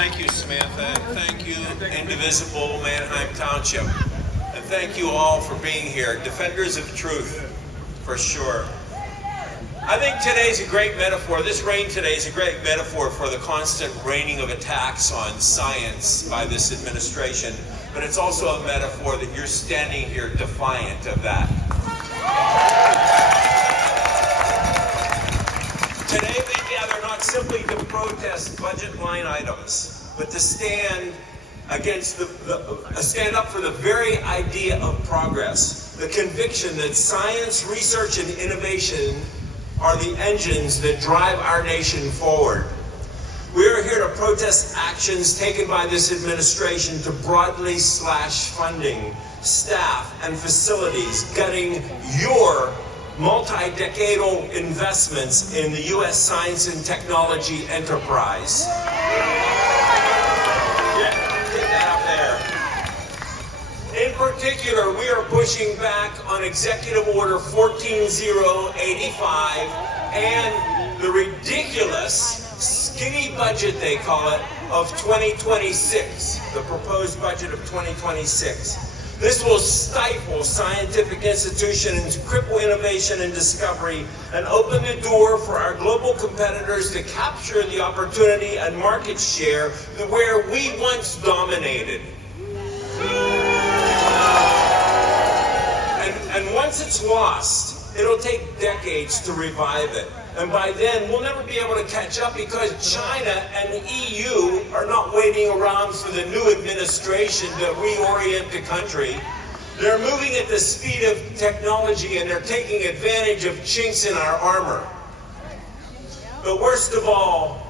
Thank you, Samantha. Thank you, Indivisible Manheim Township. And thank you all for being here. Defenders of truth, for sure. I think today's a great metaphor. This rain today is a great metaphor for the constant raining of attacks on science by this administration. But it's also a metaphor that you're standing here defiant of that. Today we gather not simply to protest budget line items, but to stand against stand up for the very idea of progress, the conviction that science, research, and innovation are the engines that drive our nation forward. We are here to protest actions taken by this administration to broadly slash funding, staff, and facilities, gutting your multi-decadal investments in the U.S. science and technology enterprise. In particular, we are pushing back on Executive Order 14085 and the ridiculous, skinny budget, they call it, of 2026, the proposed budget of 2026. This will stifle scientific institutions, cripple innovation and discovery, and open the door for our global competitors to capture the opportunity and market share where we once dominated. And once it's lost, it'll take decades to revive it. And by then, we'll never be able to catch up because China and the EU are not waiting around for the new administration to reorient the country. They're moving at the speed of technology and they're taking advantage of chinks in our armor. But worst of all,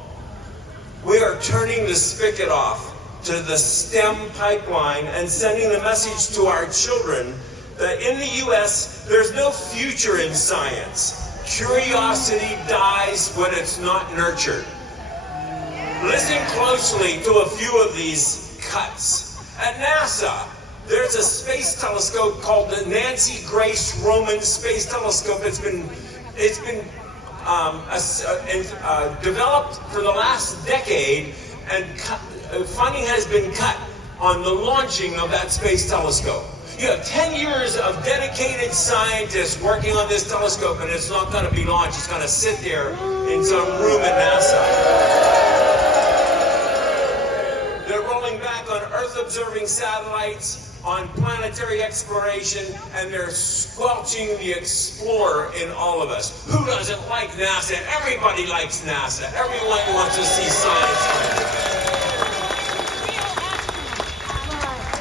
we are turning the spigot off to the STEM pipeline and sending the message to our children that in the U.S., there's no future in science. Curiosity dies when it's not nurtured. Listen closely to a few of these cuts. At NASA, there's a space telescope called the Nancy Grace Roman Space Telescope. It's been developed for the last decade, and funding has been cut on the launching of that space telescope. You have 10 years of dedicated scientists working on this telescope, and it's not going to be launched. It's going to sit there in some room at NASA. They're rolling back on Earth-observing satellites, on planetary exploration, and they're squelching the explorer in all of us. Who doesn't like NASA? Everybody likes NASA. Everyone wants to see science.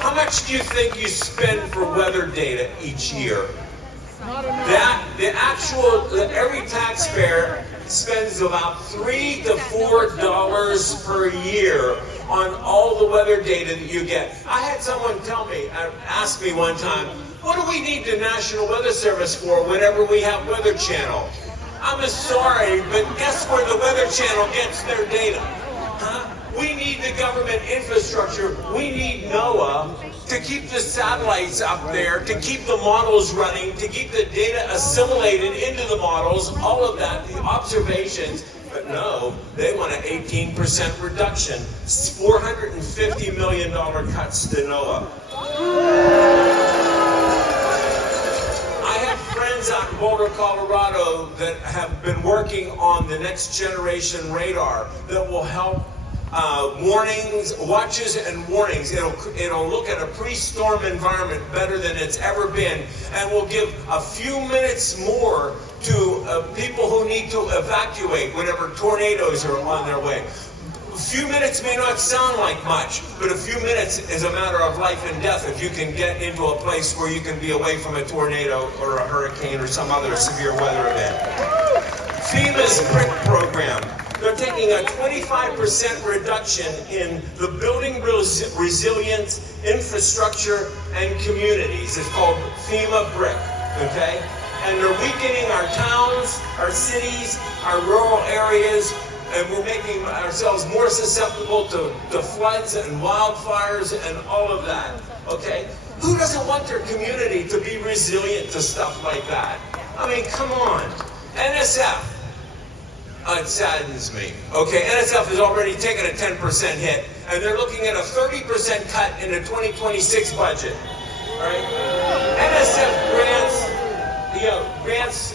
How much do you think you spend for weather data each year? Every taxpayer spends about $3 to $4 per year on all the weather data that you get. I had someone ask me one time, what do we need the National Weather Service for whenever we have Weather Channel? I'm sorry, but guess where the Weather Channel gets their data? We need the government infrastructure. We need NOAA to keep the satellites up there, to keep the models running, to keep the data assimilated into the models, all of that, the observations. But no, they want an 18% reduction, $450 million cuts to NOAA. I have friends out in Boulder, Colorado that have been working on the next generation radar that will help warnings, watches and warnings. It'll look at a pre-storm environment better than it's ever been, and will give a few minutes more to people who need to evacuate whenever tornadoes are on their way. A few minutes may not sound like much, but a few minutes is a matter of life and death if you can get into a place where you can be away from a tornado or a hurricane or some other severe weather event. FEMA's BRIC program. They're taking a 25% reduction in the building resilience, infrastructure, and communities. It's called FEMA BRIC, okay? And they're weakening our towns, our cities, our rural areas, and we're making ourselves more susceptible to floods and wildfires and all of that, okay? Who doesn't want their community to be resilient to stuff like that? I mean, come on. NSF. It saddens me. Okay, NSF has already taken a 10% hit, and they're looking at a 30% cut in the 2026 budget. All right? NSF grants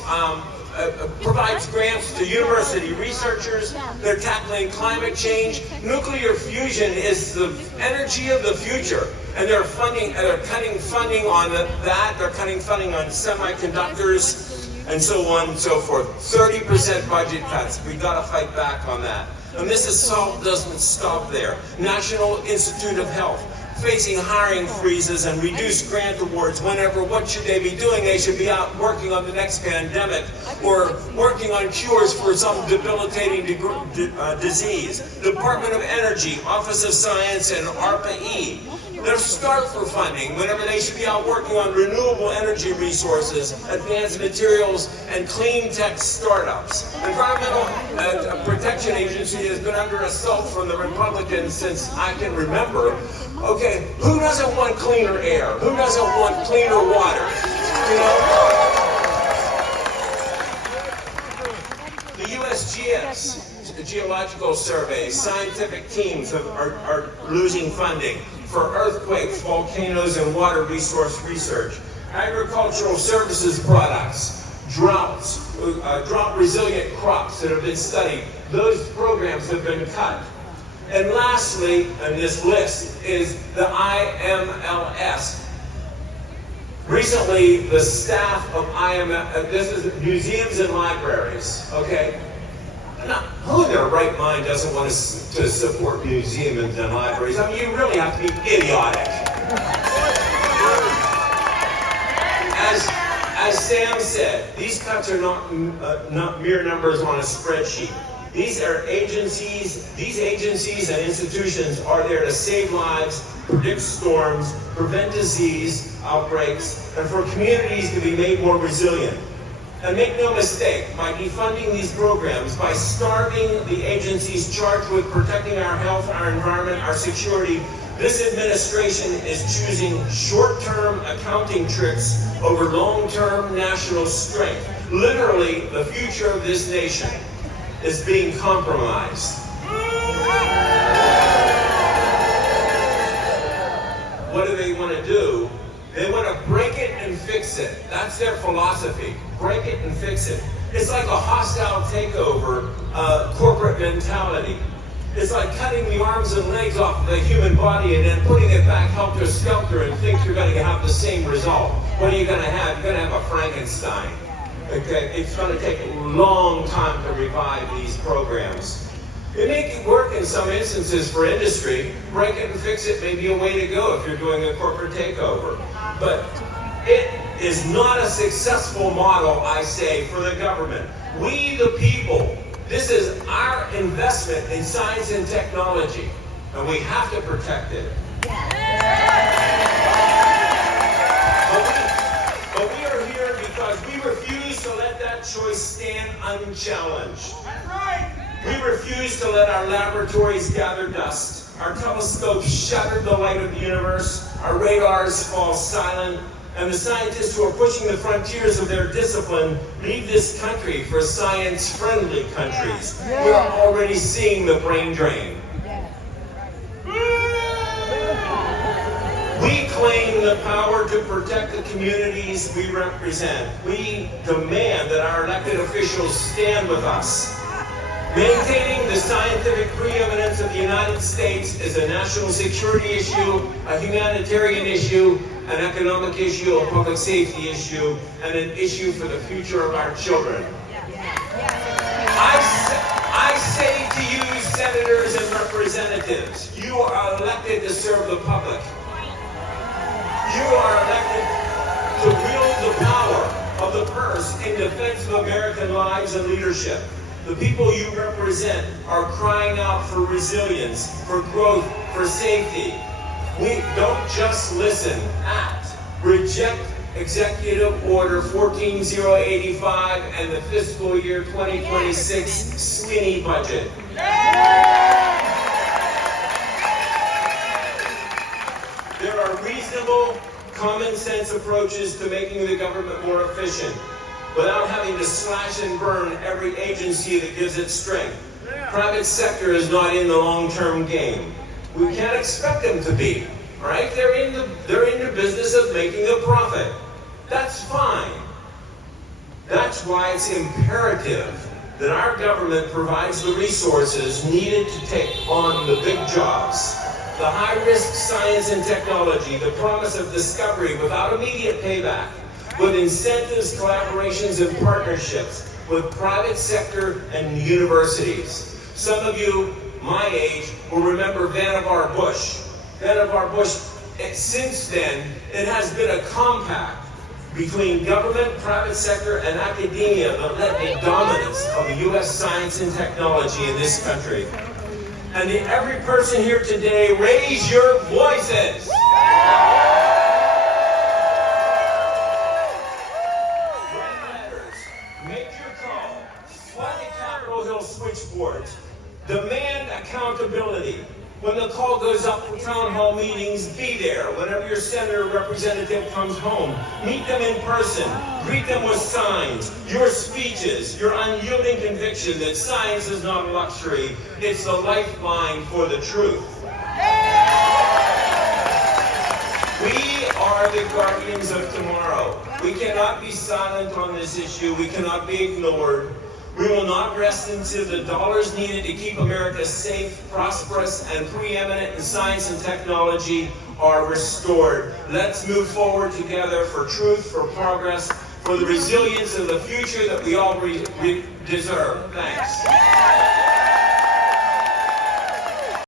provides grants to university researchers. They're tackling climate change. Nuclear fusion is the energy of the future, and they're cutting funding on that. They're cutting funding on semiconductors, and so on and so forth. 30% budget cuts. We've got to fight back on that. And this doesn't stop there. National Institute of Health facing hiring freezes and reduced grant awards whenever. What should they be doing? They should be out working on the next pandemic or working on cures for some debilitating disease. Department of Energy, Office of Science, and ARPA-E. They're starved for funding whenever they should be out working on renewable energy resources, advanced materials, and clean tech startups. The Environmental Protection Agency has been under assault from the Republicans since I can remember. Okay, who doesn't want cleaner air? Who doesn't want cleaner water? You know? The USGS, the Geological Survey, scientific teams are losing funding for earthquakes, volcanoes, and water resource research. Agricultural services products, droughts, drought-resilient crops that have been studied. Those programs have been cut. And lastly, on this list, is the IMLS. Recently, the staff of IMLS, this is museums and libraries, okay? Now, who in their right mind doesn't want to support museums and libraries? I mean, you really have to be idiotic. As Sam said, these cuts are not mere numbers on a spreadsheet. These agencies and institutions are there to save lives, predict storms, prevent disease outbreaks, and for communities to be made more resilient. And make no mistake, by defunding these programs, by starving the agencies charged with protecting our health, our environment, our security, this administration is choosing short-term accounting tricks over long-term national strength. Literally, the future of this nation is being compromised. What do they want to do? They want to break it and fix it. That's their philosophy. Break it and fix it. It's like a hostile takeover corporate mentality. It's like cutting the arms and legs off of the human body and then putting it back helter-skelter and think you're going to have the same result. What are you going to have? You're going to have a Frankenstein. Okay, it's going to take a long time to revive these programs. It may work in some instances for industry. Break it and fix it may be a way to go if you're doing a corporate takeover. But it is not a successful model, I say, for the government. We, the people, this is our investment in science and technology, and we have to protect it. But we are here because we refuse to let that choice stand unchallenged. That's right. We refuse to let our laboratories gather dust, our telescopes shatter the light of the universe, our radars fall silent, and the scientists who are pushing the frontiers of their discipline leave this country for science-friendly countries. We're already seeing the brain drain. We claim the power to protect the communities we represent. We demand that our elected officials stand with us. Maintaining the scientific preeminence of the United States is a national security issue, a humanitarian issue, an economic issue, a public safety issue, and an issue for the future of our children. I say to you, senators and representatives, you are elected to serve the public. You are elected to wield the power of the purse in defense of American lives and leadership. The people you represent are crying out for resilience, for growth, for safety. We don't just listen, act. Reject Executive Order 14085 and the fiscal year 2026 skinny budget. There are reasonable, common sense approaches to making the government more efficient, without having to slash and burn every agency that gives it strength. Private sector is not in the long-term game. We can't expect them to be, right? They're in the business of making a profit. That's fine. That's why it's imperative that our government provides the resources needed to take on the big jobs. The high-risk science and technology, the promise of discovery without immediate payback, with incentives, collaborations, and partnerships with private sector and universities. Some of you, my age, will remember Vannevar Bush. Vannevar Bush, since then, it has been a compact between government, private sector, and academia that led the dominance of the U.S. science and technology in this country. And every person here today, raise your voices! Write letters, make your call, fly the Capitol Hill switchboard, demand accountability. When the call goes up for town hall meetings, be there. Whenever your senator or representative comes home, meet them in person. Greet them with signs, your speeches, your unyielding conviction that science is not a luxury. It's the lifeline for the truth. We are the guardians of tomorrow. We cannot be silent on this issue. We cannot be ignored. We will not rest until the dollars needed to keep America safe, prosperous, and preeminent in science and technology are restored. Let's move forward together for truth, for progress, for the resilience of the future that we all deserve. Thanks.